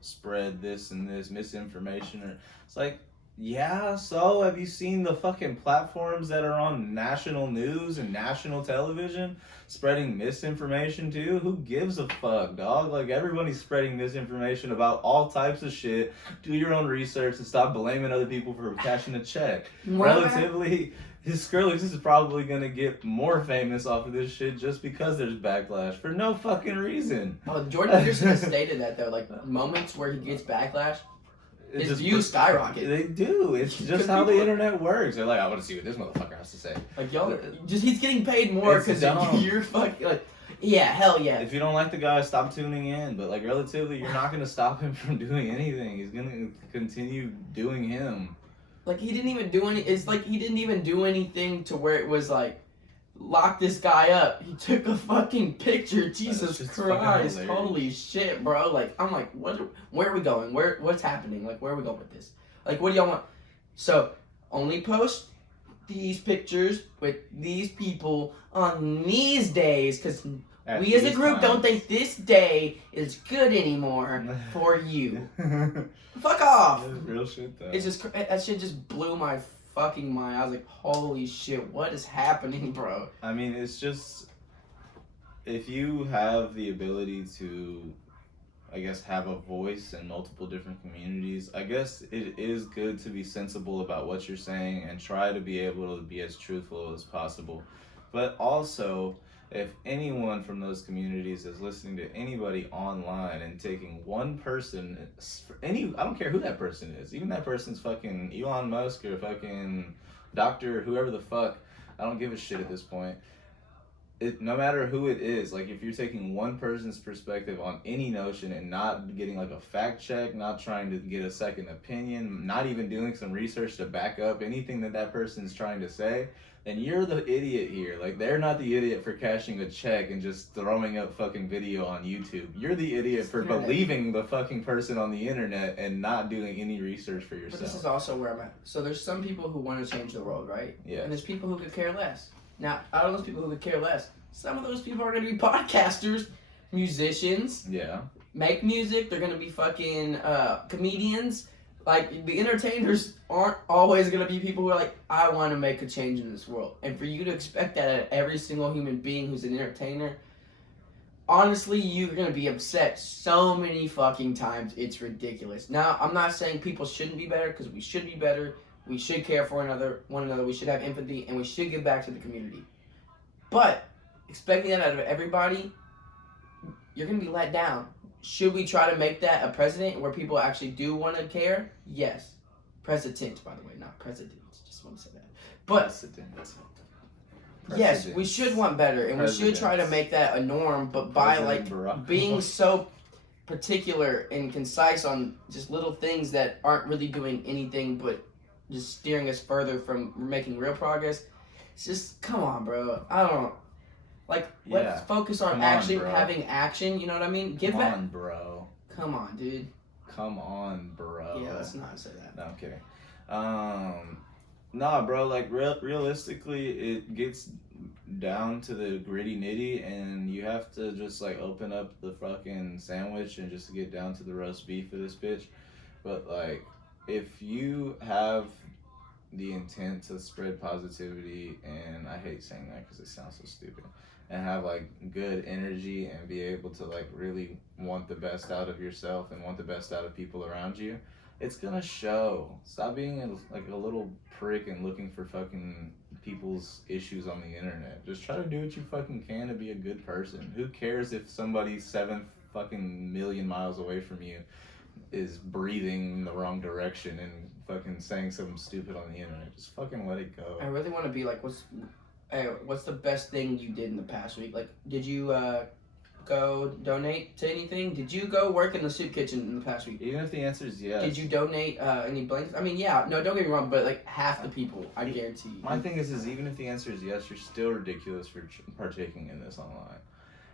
spread this and this misinformation. Or it's like, yeah, so have you seen the fucking platforms that are on national news and national television spreading misinformation too? Who gives a fuck, dog? Like everybody's spreading misinformation about all types of shit. Do your own research and stop blaming other people for cashing a check. Relatively, his Skrillex is probably gonna get more famous off of this shit just because there's backlash for no fucking reason. Oh, Jordan Peterson has stated that though, like moments where he gets backlash, his views skyrocket. They do. It's just how the internet works. They're like, I want to see what this motherfucker has to say. Like, y'all, he's getting paid more because you're fucking, like, yeah, hell yeah. If you don't like the guy, stop tuning in. But, like, relatively, you're not going to stop him from doing anything. He's going to continue doing him. Like, he didn't even do it's like he didn't even do anything to where it was like, lock this guy up. He took a fucking picture. Jesus Christ. Holy shit, bro. Like, I'm like, where are we going? What's happening? Like, where are we going with this? Like, what do y'all want? So, only post these pictures with these people on these days, because we as a group don't think this day is good anymore for you. Fuck off. That's real shit, though. It's just, that shit just blew my fucking mind. I was like, holy shit, what is happening, bro? I mean, it's just, if you have the ability to, I guess, have a voice in multiple different communities, I guess it is good to be sensible about what you're saying and try to be able to be as truthful as possible. But also, if anyone from those communities is listening to anybody online and taking one person, I don't care who that person is, even that person's fucking Elon Musk or fucking doctor, whoever the fuck, I don't give a shit at this point. No matter who it is, like if you're taking one person's perspective on any notion and not getting like a fact check, not trying to get a second opinion, not even doing some research to back up anything that person's trying to say, then you're the idiot here. Like they're not the idiot for cashing a check and just throwing up fucking video on YouTube. You're the idiot for believing the fucking person on the internet and not doing any research for yourself. But this is also where I'm at. So there's some people who want to change the world, right? Yeah. And there's people who could care less. Now, out of those people who could care less, some of those people are going to be podcasters, musicians, make music. They're going to be fucking comedians. Like, the entertainers aren't always going to be people who are like, I want to make a change in this world. And for you to expect that at every single human being who's an entertainer, honestly, you're going to be upset so many fucking times. It's ridiculous. Now, I'm not saying people shouldn't be better, because we should be better. We should care for one another. We should have empathy, and we should give back to the community. But expecting that out of everybody, you're going to be let down. Should we try to make that a president where people actually do want to care? Yes. President, by the way, not presidents. Just want to say that. But President. Yes, we should want better, and we should try to make that a norm, but by being so particular and concise on just little things that aren't really doing anything but just steering us further from making real progress. It's just, come on, bro. I don't let's focus on actually having action, you know what I mean? Come on, bro. Come on, dude. Come on, bro. Yeah, let's not say that. No, I'm kidding. Nah, bro, like realistically, it gets down to the gritty nitty, and you have to just like open up the fucking sandwich and just get down to the roast beef of this bitch. But like, if you have the intent to spread positivity, and I hate saying that because it sounds so stupid, and have like good energy and be able to like really want the best out of yourself and want the best out of people around you, it's gonna show. Stop being like a little prick and looking for fucking people's issues on the internet. Just try to do what you fucking can to be a good person. Who cares if somebody 7 fucking million miles away from you is breathing in the wrong direction and fucking saying something stupid on the internet? Just fucking let it go. I really want to be like, what's the best thing you did in the past week? Like, did you go donate to anything? Did you go work in the soup kitchen in the past week? Even if the answer is yes. Did you donate any blankets? I mean, yeah, no, don't get me wrong, but like half the people, I guarantee you. My thing is even if the answer is yes, you're still ridiculous for partaking in this online.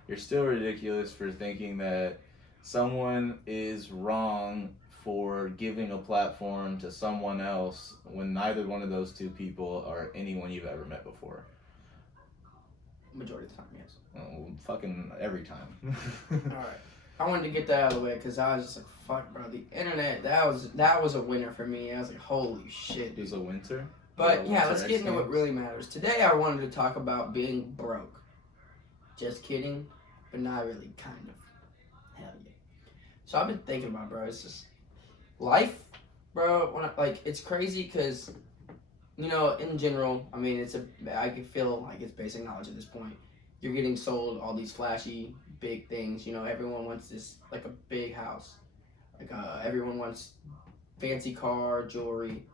You're still ridiculous for thinking that someone is wrong for giving a platform to someone else when neither one of those two people are anyone you've ever met before. Majority of the time, yes. Oh, fucking every time. Alright. I wanted to get that out of the way because I was just like, fuck, bro. The internet, that was a winner for me. I was like, holy shit. It was a winter? But yeah, let's get into what really matters. Today I wanted to talk about being broke. Just kidding, but not really, kind of. Hell yeah. So I've been thinking about, bro, it's just life, bro. It's crazy because, you know, in general, I mean, I can feel like it's basic knowledge at this point. You're getting sold all these flashy, big things. You know, everyone wants this, like a big house. Like, everyone wants fancy car, jewelry.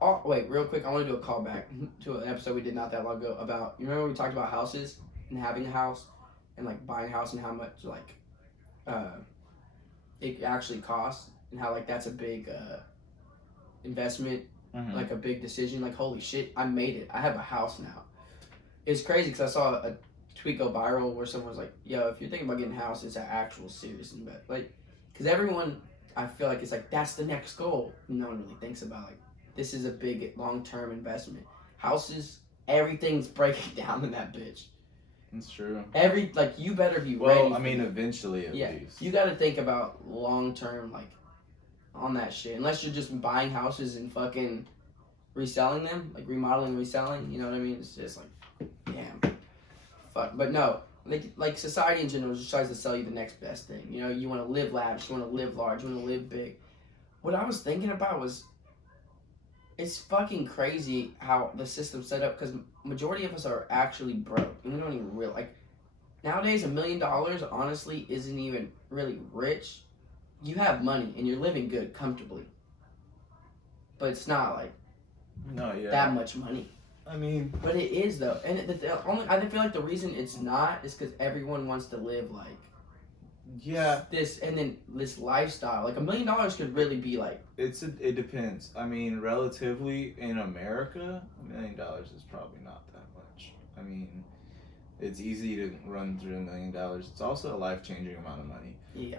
Oh, wait, real quick, I want to do a callback to an episode we did not that long ago about, you remember we talked about houses and having a house and, like, buying a house and how much, like, it actually costs and how, like, that's a big investment, like a big decision. Like, holy shit, I made it. I have a house now. It's crazy because I saw a tweet go viral where someone was like, yo, if you're thinking about getting a house, it's an actual serious investment. Like, because everyone, I feel like it's like, that's the next goal. No one really thinks about, like, this is a big long-term investment. Houses, everything's breaking down in that bitch. That's true. You better be ready. Well, I mean, eventually at least. You got to think about long-term, like, on that shit. Unless you're just buying houses and fucking reselling them, like remodeling, reselling, you know what I mean? It's just like, damn. Fuck. But no, like society in general just tries to sell you the next best thing. You know, you want to live lavish, you want to live large, you want to live big. What I was thinking about was, it's fucking crazy how the system's set up because majority of us are actually broke and we don't even realize. Like, nowadays, $1 million honestly isn't even really rich. You have money and you're living good, comfortably. But it's not like No, yeah. that much money. I mean, but it is though, and I feel like the reason it's not is because everyone wants to live like this, and then this lifestyle. Like $1 million could really be like. It depends. I mean, relatively in America, $1 million is probably not that much. I mean, it's easy to run through $1 million. It's also a life-changing amount of money. Yeah.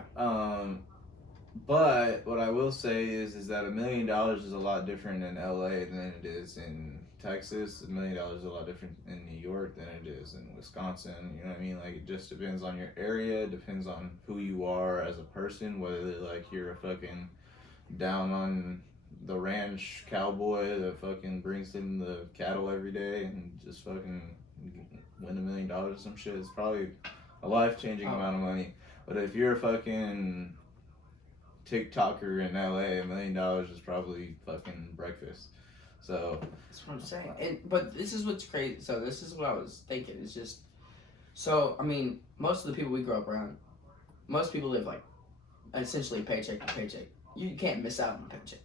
But what I will say is that $1 million is a lot different in LA than it is in Texas. $1 million is a lot different in New York than it is in Wisconsin. You know what I mean? Like, it just depends on your area. It depends on who you are as a person. Whether like you're a fucking down on the ranch cowboy that fucking brings in the cattle every day and just fucking win $1 million or some shit. It's probably a life-changing amount of money. But if you're a fucking TikToker in LA, $1 million is probably fucking breakfast. So that's what I'm saying. But this is what's crazy. So this is what I was thinking. It's just, so I mean, most of the people we grew up around, most people live like essentially paycheck to paycheck. You can't miss out on a paycheck.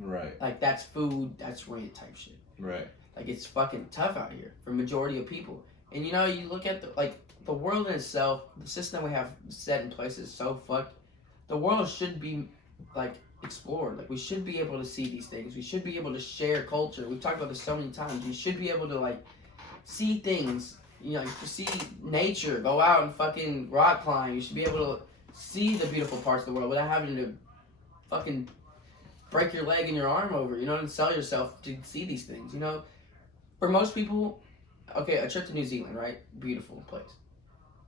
Right. Like that's food, that's rent type shit. Right. Like it's fucking tough out here for majority of people. And you know, you look at the world in itself, the system we have set in place is so fucked. The world should be like explored. Like we should be able to see these things. We should be able to share culture. We've talked about this so many times. You should be able to like see things. You know, see nature. Go out and fucking rock climb. You should be able to see the beautiful parts of the world without having to fucking break your leg and your arm over. You know, and sell yourself to see these things. You know, for most people, okay, a trip to New Zealand, right? Beautiful place.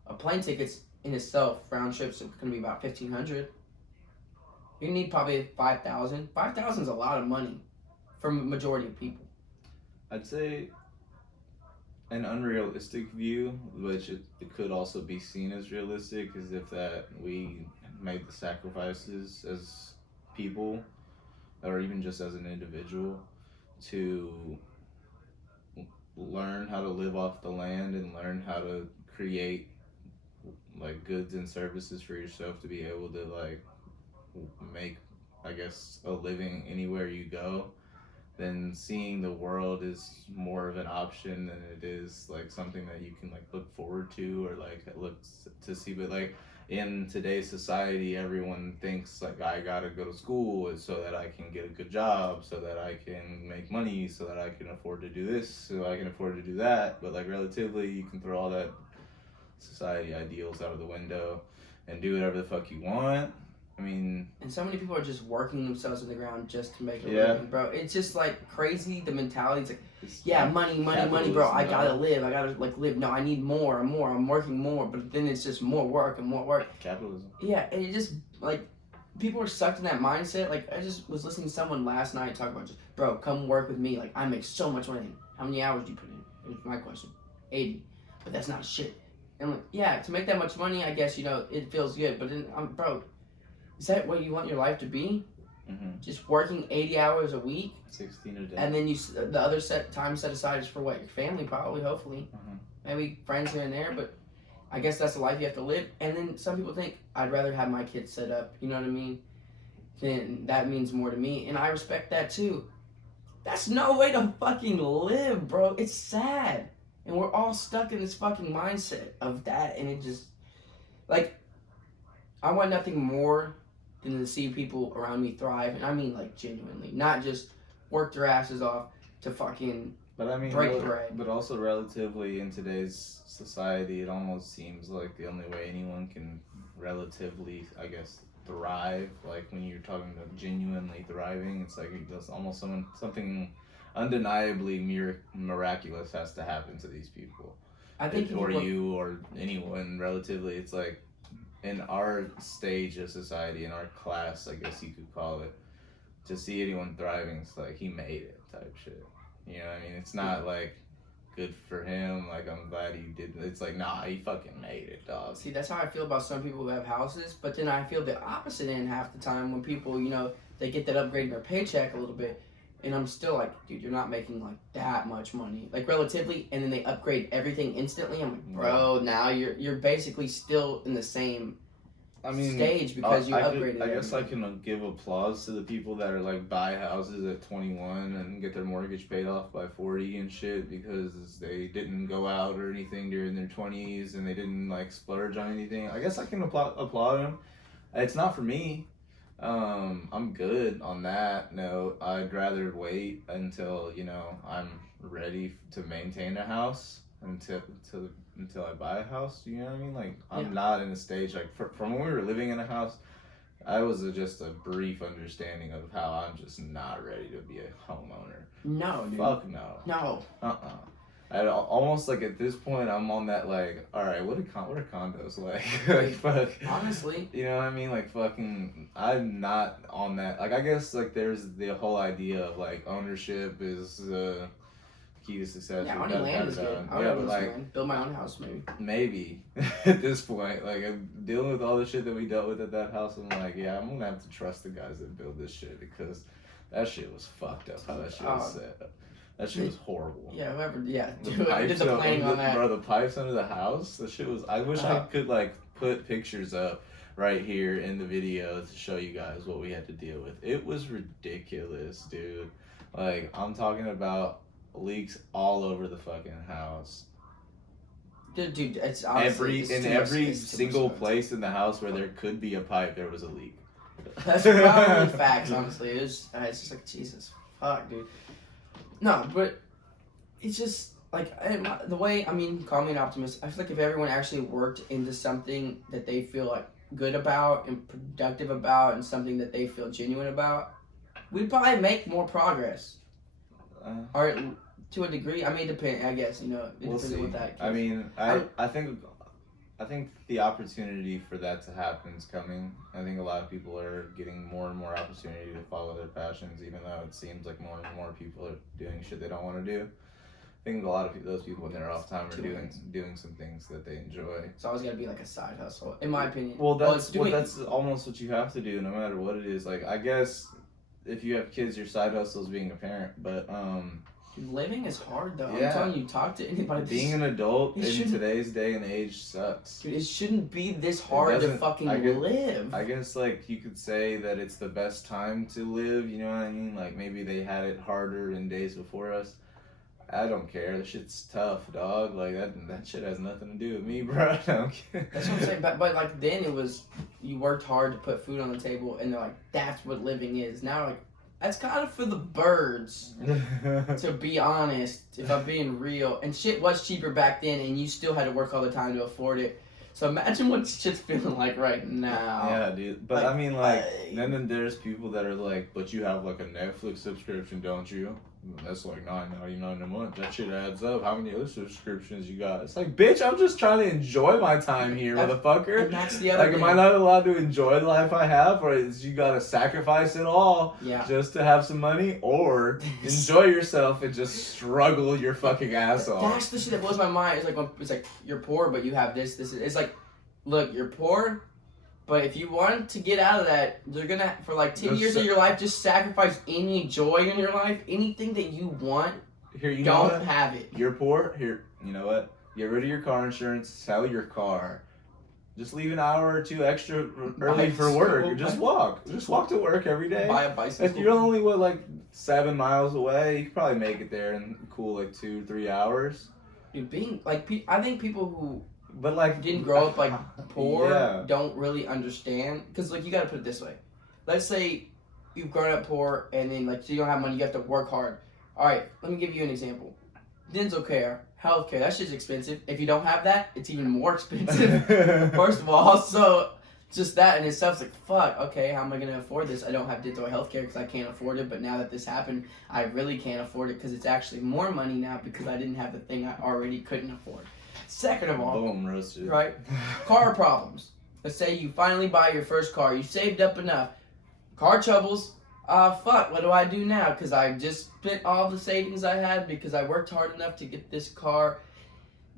A plane ticket's in itself, round trips are going to be about $1,500. You need probably $5,000. $5,000 is a lot of money for a majority of people. I'd say an unrealistic view, which it could also be seen as realistic, is if that we made the sacrifices as people, or even just as an individual, to learn how to live off the land and learn how to create like goods and services for yourself to be able to like make, I guess, a living anywhere you go, then seeing the world is more of an option than it is like something that you can like look forward to or like look to see. But like in today's society, everyone thinks like I gotta go to school so that I can get a good job, so that I can make money, so that I can afford to do this, so I can afford to do that. But like relatively, you can throw all that society ideals out of the window and do whatever the fuck you want. I mean, and so many people are just working themselves in the ground just to make a living, bro. It's just like crazy. The mentality is like, yeah, money, bro. I gotta live. I gotta like live. No, I need more. I'm working more. But then it's just more work and more work. Capitalism. Yeah, and it just like people are sucked in that mindset. Like I just was listening to someone last night talk about just, bro, come work with me. Like I make so much money. How many hours do you put in? It was my question. 80. But that's not shit. And I'm like, yeah, to make that much money, I guess, you know, it feels good. But then, bro, is that what you want your life to be? Mm-hmm. Just working 80 hours a week? 16 a day. And then the other time set aside is for what? Your family, probably, hopefully. Mm-hmm. Maybe friends here and there, but I guess that's the life you have to live. And then some people think, I'd rather have my kids set up, you know what I mean? Then that means more to me. And I respect that too. That's no way to fucking live, bro. It's sad. And we're all stuck in this fucking mindset of that. And it just, like, I want nothing more than to see people around me thrive. And I mean, like, genuinely. Not just work their asses off to fucking break bread. But also relatively in today's society, it almost seems like the only way anyone can relatively, I guess, thrive. Like, when you're talking about genuinely thriving, it's like there's almost something undeniably miraculous has to happen to these people. I think you or anyone relatively. It's like in our stage of society, in our class, I guess you could call it, to see anyone thriving, it's like he made it type shit. You know what I mean? It's not like good for him, like I'm glad he did. It's like, nah, he fucking made it, dog. See, that's how I feel about some people who have houses, but then I feel the opposite end half the time when people, you know, they get that upgrade in their paycheck a little bit. And I'm still like, dude, you're not making like that much money, like relatively, and then they upgrade everything instantly. I'm like, bro, now you're basically still in the same stage because you upgraded. I guess I can give applause to the people that are like buy houses at 21 and get their mortgage paid off by 40 and shit because they didn't go out or anything during their 20s and they didn't like splurge on anything. I guess I can applaud them. It's not for me. I'm good on that note. I'd rather wait until, you know, I'm ready to maintain a house until I buy a house. You know what I mean? Like, I'm not in a stage, like, from when we were living in a house, I was just a brief understanding of how I'm just not ready to be a homeowner. No, dude. Fuck no. No. I almost like at this point I'm on that like, all right, what are condos like? Like fuck. Honestly, you know what I mean? Like fucking, I'm not on that. Like I guess like there's the whole idea of like ownership is the key to success. Yeah, owning land is good. I would like build my own house maybe. Maybe at this point, like I'm dealing with all the shit that we dealt with at that house. I'm like, yeah, I'm gonna have to trust the guys that build this shit because that shit was fucked up. How that shit was set up. That shit was horrible. Yeah, whoever. Yeah, dude, whoever did the planning on that. Bro, the pipes under the house. The shit was. I wish I could like put pictures up right here in the video to show you guys what we had to deal with. It was ridiculous, dude. Like I'm talking about leaks all over the fucking house. Dude, it's honestly, every single place in the house where there could be a pipe, there was a leak. That's probably facts. Honestly, it's just like Jesus, fuck, dude. No, but it's just like the way. I mean, call me an optimist. I feel like if everyone actually worked into something that they feel like good about and productive about, and something that they feel genuine about, we'd probably make more progress. Or to a degree. I mean, it depends. I guess, you know, it depends on what that. I mean, I think the opportunity for that to happen is coming. I think a lot of people are getting more and more opportunity to follow their passions, even though it seems like more and more people are doing shit they don't want to do. I think a lot of those people in their off time are doing some things that they enjoy. It's always got to be like a side hustle, in my opinion. Well, that's almost what you have to do, no matter what it is. Like, I guess if you have kids, your side hustle is being a parent, but Dude, living is hard though. Yeah. I'm telling you, talk to anybody. Being an adult in today's day and age sucks. Dude, it shouldn't be this hard to fucking live. I guess like you could say that it's the best time to live, you know what I mean? Like maybe they had it harder in days before us. I don't care. That shit's tough, dog. Like that shit has nothing to do with me, bro. I don't care. That's what I'm saying. But like then it was you worked hard to put food on the table, and they're like, that's what living is. Now like that's kind of for the birds, to be honest, if I'm being real. And shit was cheaper back then, and you still had to work all the time to afford it. So imagine what shit's feeling like right now. Yeah, dude. But I mean, like, then there's people that are like, but you have like a Netflix subscription, don't you? That's like $9.99 a month. That shit adds up. How many other subscriptions you got? It's like, bitch, I'm just trying to enjoy my time here, motherfucker. And that's the other thing. Am I not allowed to enjoy the life I have, or is you gotta sacrifice it all just to have some money, or enjoy yourself and just struggle your fucking ass off? That's the shit that blows my mind. It's like you're poor, but you have this. It's like, look, you're poor. But if you want to get out of that, you're gonna, for like 10 years of your life, just sacrifice any joy in your life, anything that you want. Here, you don't have it. You're poor. Here, you know what? Get rid of your car insurance. Sell your car. Just leave an hour or two extra early for work. Just walk. Just walk to work every day. Buy a bicycle. If you're only 7 miles away, you can probably make it there in cool 2-3 hours. Dude, being like, I think people who. But like didn't grow up like poor don't really understand, because like you gotta put it this way. Let's say you've grown up poor and then like so you don't have money, you have to work hard. Alright, let me give you an example. Dental care, health care, that shit's expensive. If you don't have that, it's even more expensive. First of all, so just that in itself is like, fuck, okay, how am I gonna afford this? I don't have dental health care because I can't afford it, but now that this happened, I really can't afford it because it's actually more money now because I didn't have the thing I already couldn't afford. Second of all, boom, roasted. Right? Car problems. Let's say you finally buy your first car. You saved up enough. Car troubles. Fuck, what do I do now? Because I just spent all the savings I had because I worked hard enough to get this car.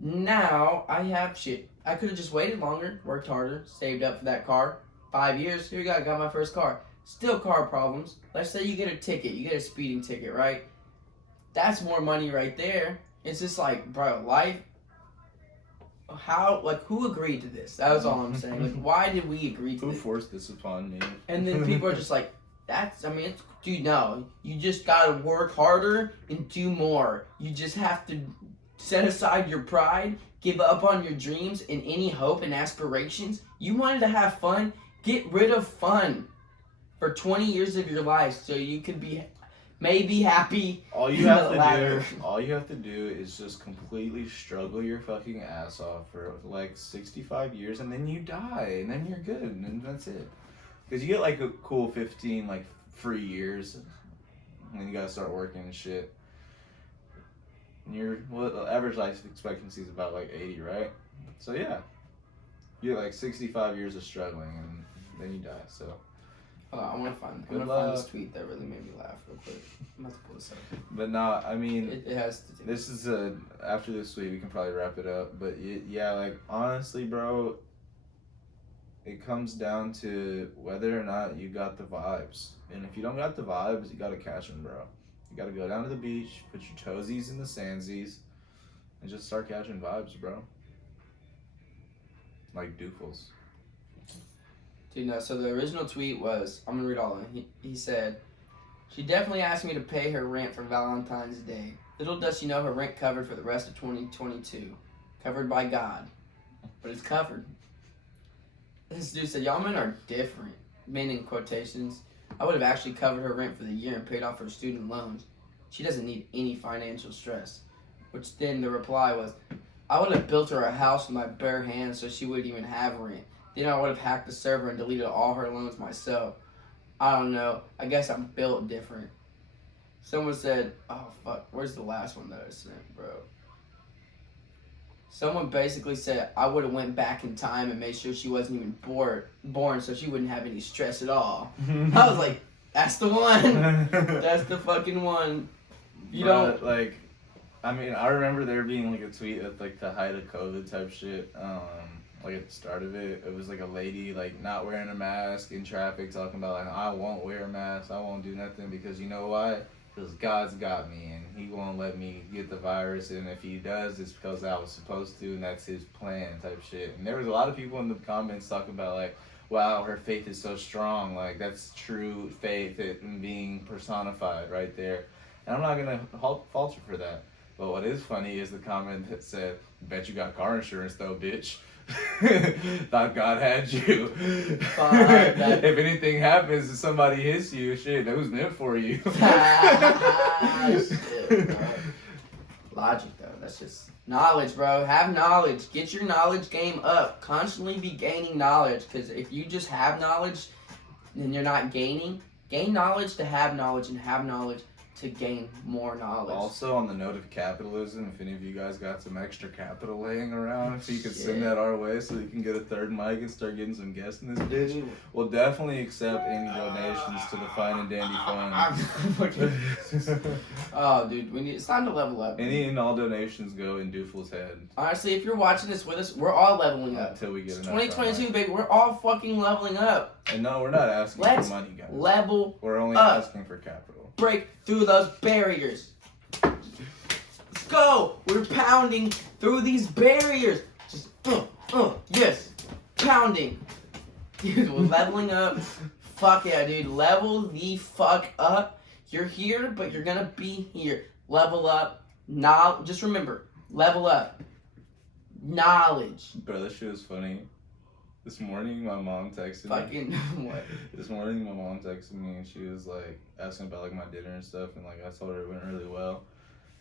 Now I have shit. I could have just waited longer, worked harder, saved up for that car. 5 years, here you go, I got my first car. Still car problems. Let's say you get a ticket. You get a speeding ticket, right? That's more money right there. It's just like, bro, life. how, like, who agreed to this? That was all I'm saying. Like, why did we agree to Who this? forced this upon me? And then people are just like, it's, dude, no. You just gotta work harder and do more. You just have to set aside your pride, give up on your dreams and any hope and aspirations. You wanted to have fun, get rid of fun for 20 years of your life so you could be maybe happy. All you have to do is just completely struggle your fucking ass off for like 65 years, and then you die, and then you're good, and that's it. Because you get like a cool 15 like free years, and then you gotta start working and shit. And the average life expectancy is about like 80, right? So yeah, you get like 65 years of struggling, and then you die. So. I want to find this tweet that really made me laugh real quick. I'm about to pull this up. But no, I mean, it has to do. This is after this week we can probably wrap it up. But yeah, like honestly, bro, it comes down to whether or not you got the vibes. And if you don't got the vibes, you gotta catch them, bro. You gotta go down to the beach, put your toesies in the sandsies, and just start catching vibes, bro. Like doofles. Dude, no, so the original tweet was, I'm going to read all of it. He said, she definitely asked me to pay her rent for Valentine's Day. Little does she know her rent covered for the rest of 2022. Covered by God. But it's covered. This dude said, y'all men are different. Men in quotations. I would have actually covered her rent for the year and paid off her student loans. She doesn't need any financial stress. Which then the reply was, I would have built her a house with my bare hands so she wouldn't even have rent. Then I would have hacked the server and deleted all her loans myself. I don't know. I guess I'm built different. Someone said, oh fuck, where's the last one that I sent, bro? Someone basically said I would have went back in time and made sure she wasn't even born so she wouldn't have any stress at all. I was like, that's the one. That's the fucking one. You don't like. I mean, I remember there being like a tweet at like the height of COVID type shit. Like at the start of it, it was like a lady like not wearing a mask in traffic, talking about like I won't wear a mask, I won't do nothing because you know why? Because God's got me and He won't let me get the virus, and if He does, it's because I was supposed to, and that's His plan type shit. And there was a lot of people in the comments talking about like, wow, her faith is so strong, like that's true faith in being personified right there. And I'm not gonna falter for that. But what is funny is the comment that said, bet you got car insurance though, bitch. Thought God had you. If anything happens and somebody hits you, shit, that was meant for you. Shit, logic though, that's just knowledge, bro. Have knowledge. Get your knowledge game up. Constantly be gaining knowledge, because if you just have knowledge and you're not gaining, gain knowledge to have knowledge, and have knowledge to gain more knowledge. Also, on the note of capitalism, if any of you guys got some extra capital laying around, if you could send that our way so we can get a third mic and start getting some guests in this bitch, we'll definitely accept any donations to the Fine and Dandy Fund. Oh, dude, it's time to level up. Any and all donations go in Doofle's head. Honestly, if you're watching this with us, we're all leveling up. Until we get enough 2022, baby, we're all fucking leveling up. And no, we're not asking for money, guys. Level We're only up. asking for capital. Break through those barriers. Let's go. We're pounding through these barriers. Just yes, pounding. Dude, we're leveling up. Fuck yeah, dude. Level the fuck up. You're here, but you're gonna be here. Level up. Just remember, level up. Knowledge. Bro, this shit is funny. This morning, my mom texted me. Fucking what? This morning, my mom texted me and she was like asking about like my dinner and stuff, and like I told her it went really well.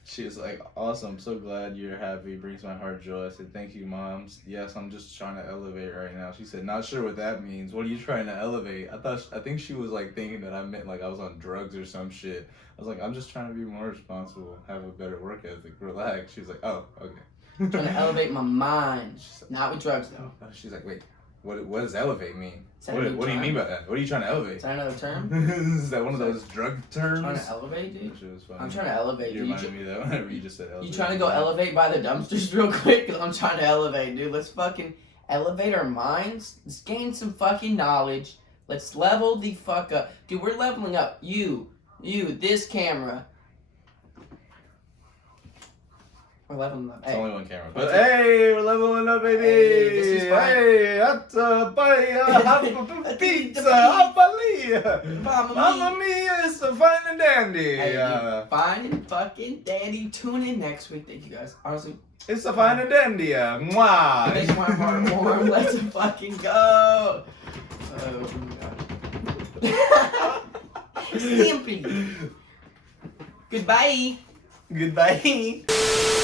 She was like, "Awesome, I'm so glad you're happy. It brings my heart joy." I said, "Thank you, Mom. Yes, I'm just trying to elevate right now." She said, "Not sure what that means. What are you trying to elevate?" I think she was like thinking that I meant like I was on drugs or some shit. I was like, "I'm just trying to be more responsible, have a better work ethic, relax." She was like, "Oh, okay." Trying to elevate my mind, not with drugs though. She's like, "Wait. What does elevate mean? What do you mean by that? What are you trying to elevate?" Is that another term? Is that one of those drug terms? Trying to elevate, dude? I'm trying to elevate, dude. You reminded me that whenever you just said elevate. You trying to go elevate by the dumpsters real quick? Because I'm trying to elevate, dude. Let's fucking elevate our minds. Let's gain some fucking knowledge. Let's level the fuck up. Dude, we're leveling up. You, this camera. We're leveling up. It's Hey. only one camera. But hey, we're leveling up, baby. Hey, this is fun. Hey, that's pizza, Mamma mia, it's a fine and dandy. Hey, fine and fucking dandy. Tune in next week. Thank you guys. Honestly, It's a fine and dandy. Mwah. it makes my heart warm. Let's fucking go. Oh my god. Simply. Goodbye. Goodbye.